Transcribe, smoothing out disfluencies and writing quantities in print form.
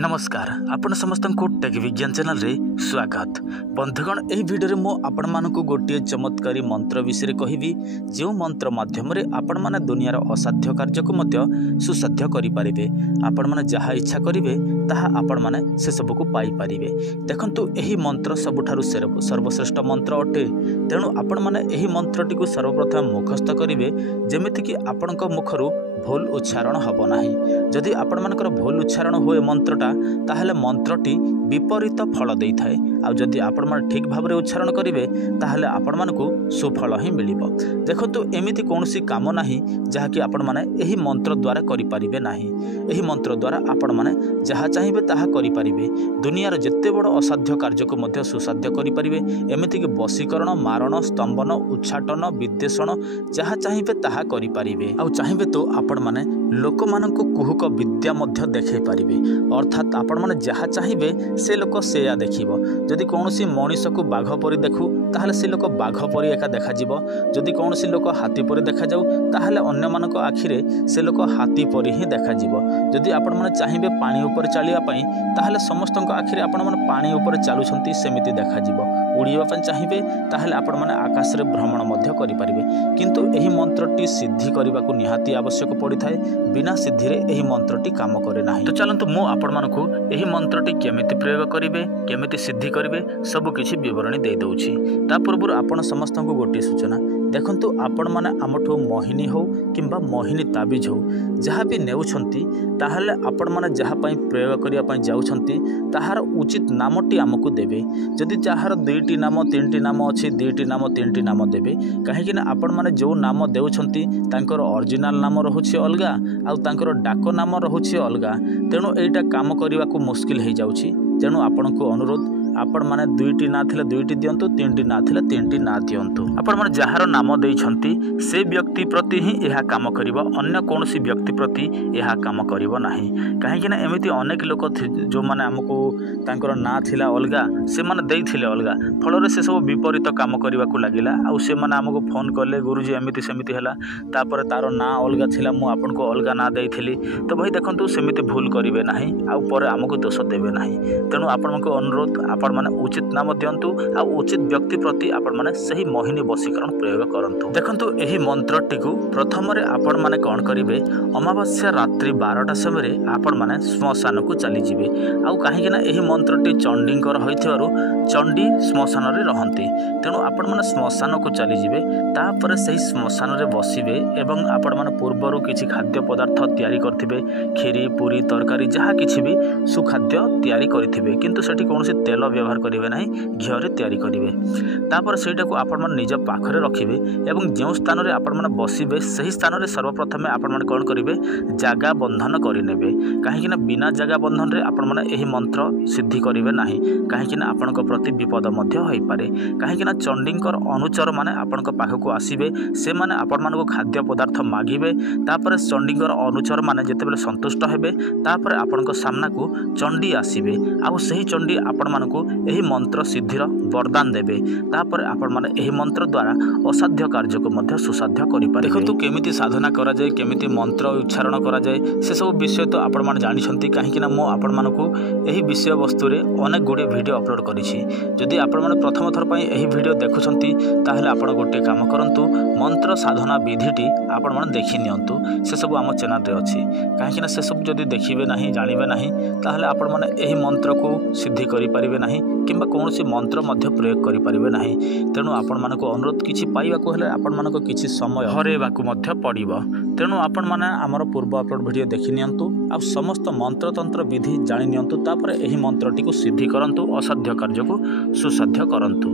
नमस्कार आपण समस्त टेक विज्ञान चैनल रे स्वागत। बंधुगण एही वीडियो मो आपण मानकु गोटे चमत्कारी मंत्र विषय कहबी जो मंत्र माध्यम रे आपण माने दुनियार असाध्य कार्य को मध्य सुसाध्य करि परिबे। आपण माने जहा इच्छा करिवे ताहा आपण माने से सब को पाई परिबे। देखंतु एही मंत्र सबुठारु सर्वश्रेष्ठ मंत्र अटे। तेणु आपण माने एही मंत्रटी को सर्वप्रथम मुखस्थ करिवे जेमिति कि आपणक मुखरु भूल उच्चारण हब नाही। जदि आपण मानकर भूल उच्चारण होए मंत्रटा ताहले मंत्रटी विपरीत फल देई थाए। आ जदि आपण माने ठीक भाबरे उच्चारण करिवे ताहले आपण मानकु सुफल ही मिलिबो। देखंतु एमिति कोनोसी काम नाही जहा कि आपण माने एही मंत्र द्वारा करि परिबे नाही। एही मंत्र द्वारा आपण माने जहा चाहिबे ताहा करि परिबे। दुनियार जत्ते बड़ असाध्य कार्य को मध्य सुसाध्य करि परिबे। एमिति कि वशीकरण, मारण, स्तंभन, उच्चाटन, विद्वेषण जहा चाहिबे ताहा करि परिबे। आ चाहिबे तो आपण माने लोक मानक कुहुक विद्या मध्य देखै पारिबे। अर्थात आपण माने जहा चाहिबे से लोक सेया देखिबो। जदि कोनोसी मनीष को बाघ परि देखु ताहले से लोक बाघ परि एका देखा जिवो। जदि कोनोसी लोक हाथी परि देखा जाउ ताहले अन्य मानक आखिरे से लोक हाथी परि ही देखा जिवो। जदि आपण माने चाहिबे पानी ऊपर चलिया पई ताहले समस्तक आखिरे आपण माने पानी ऊपर चालुछंती सेमिति देखा जिवो। उड़िबा पई चाहिबे ताहले आपण माने आकाश रे भ्रमण मध्य करि परिबे। किंतु एही मंत्रटी सिद्धि करबा को निहाती आवश्यक पड़ि थाए। बिना सिद्धि रे एही मंत्रटी काम करे नाही। तो चलंतु मो आपण मानकु एही मंत्रटी केमिति प्रयोग करिवे, केमिति सिद्धि करिवे सब किछि विवरणी दे दउछि। ता पूर्व आपण समस्त को गोटे सूचना देखंतु आपण माने आमठो मोहिनी हो किंबा मोहिनी ताबिज हो जहा भी नेउछंती ताहले आपण माने जहा पई प्रयोग करिया पई जाउछंती ताहार उचित नामटी आमको देबे। जदि जहार दुईटी नाम तीनटी नाम अछि दुईटी नाम तीनटी नाम देबे। काहेकि ना आपण माने जो नाम देउछंती तांकर ओरिजिनल नाम रहुछि अलगा आ तांकर डाक नाम रहुछि अलगा। तेणु एटा काम करिवा को मुश्किल हे जाउछि। तेणु आपण को अनुरोध आपण माने दुईटी ना थिले दुईटी दियंतु, तीनटी ना थिले तीनटी ना दियंतु। आपण माने जहार नाम देइछंती से व्यक्ति प्रति ही एहा काम करिवो, अन्य कोनोसी व्यक्ति प्रति एहा काम करिवो नाही। काहेकि ना एमिति अनेक लोक जो माने हमको तांकर ना थिला अलगा से माने देइथिले अलगा फल रे से सब विपरीत काम करिवा को लागिला। आ से माने हमको फोन करले गुरुजी एमिति सेमिति हैला तापर तारो ना अलगा थिला मु आपण को अलगा ना देइथिली। तो भाई देखंतु सेमिति भूल करिवे नाही आ पर हमको दोष देबे नाही। तेणु आपण को अनुरोध आपण माने उचित नाम दियंतु आ उचित व्यक्ति प्रति आपण माने सही मोहिनी वशीकरण प्रयोग करंतु। देखंतु एही मंत्रटी को प्रथम रे आपण माने कोन करिवे अमावास्या रात्रि 12टा समय रे आपण माने श्मशान को चली जिवे। आ काहे ना एही मंत्रटी चंडींकर होइथिबारु चंडी श्मशान रे रहंती। तेणु आपण माने श्मशान को चली जिवे तापर सही श्मशान रे बसिबे एवं आपण माने पूर्वरु किछि खाद्य पदार्थ तयारी करथिबे। खीरी, पूरी, तरकारी जहा किछि भी सुखाद्य तयारी करथिबे। किंतु सेठी कोनोसी तेल व्यवहार करिवे नाही, घियो रे तयारी करिवे। तापर सेटा को आपण माने निज पाखरे रखिबे एवं जेउ स्थान रे आपण माने बसिबे सही स्थान रे सर्वप्रथम आपण माने कोन करिवे जागा बंधन करि नेबे। काहे कि ना बिना जागा बंधन रे आपण माने एही मंत्र सिद्धि करिवे नाही। काहे कि ना आपनक प्रति विपद मध्य होई पारे। काहे कि ना चंडींकर अनुचर माने आपनक पाखको आसीबे, से माने आपण मानको खाद्य पदार्थ मागिबे। तापर चंडींकर अनुचर माने जेतेबेले संतुष्ट हेबे तापर आपनक सामना को चंडी आसीबे। आ सही चंडी आपण मानको एही मंत्र सिद्धिर वरदान देबे। तापर आपण माने एही मंत्र द्वारा असाध्य कार्य को मध्य सुसाध्य करि पारे। देखंतु केमिति साधना करा जाय, केमिति मंत्र उच्चारण करा जाय से सब विषय तो आपण माने जानि छंती। काहे कि ना मो आपण मानको एही विषय वस्तु रे अनेक गुडे वीडियो अपलोड करिछि। जदि आपण माने प्रथम थर पई एही वीडियो देखुछंती ताहले आपण गोटे काम करंतु मंत्र साधना विधिटी आपण माने देखि नियंतु। से सब हम चैनल रे अछि। काहे कि ना से सब जदि देखिबे नाही, जानिबे नाही ताहले आपण माने एही मंत्र को सिद्धि करि परिबे नाही किंबा कोनोसी मंत्र मध्य प्रयोग करि परिबे नाही। तेणु आपण मानको अनुरोध किछि पाइबा को हेले आपण मानको किछि समय हरेबा को मध्य पड़िबो। तेणु आपण माने हमर पूर्व अपलोड वीडियो देखि नियंतु आ समस्त मंत्र तंत्र विधि जानि नियंतु। तापर एही मंत्रटी को सिद्धि करंतु, असाध्य कार्य को सुसाध्य करंतु।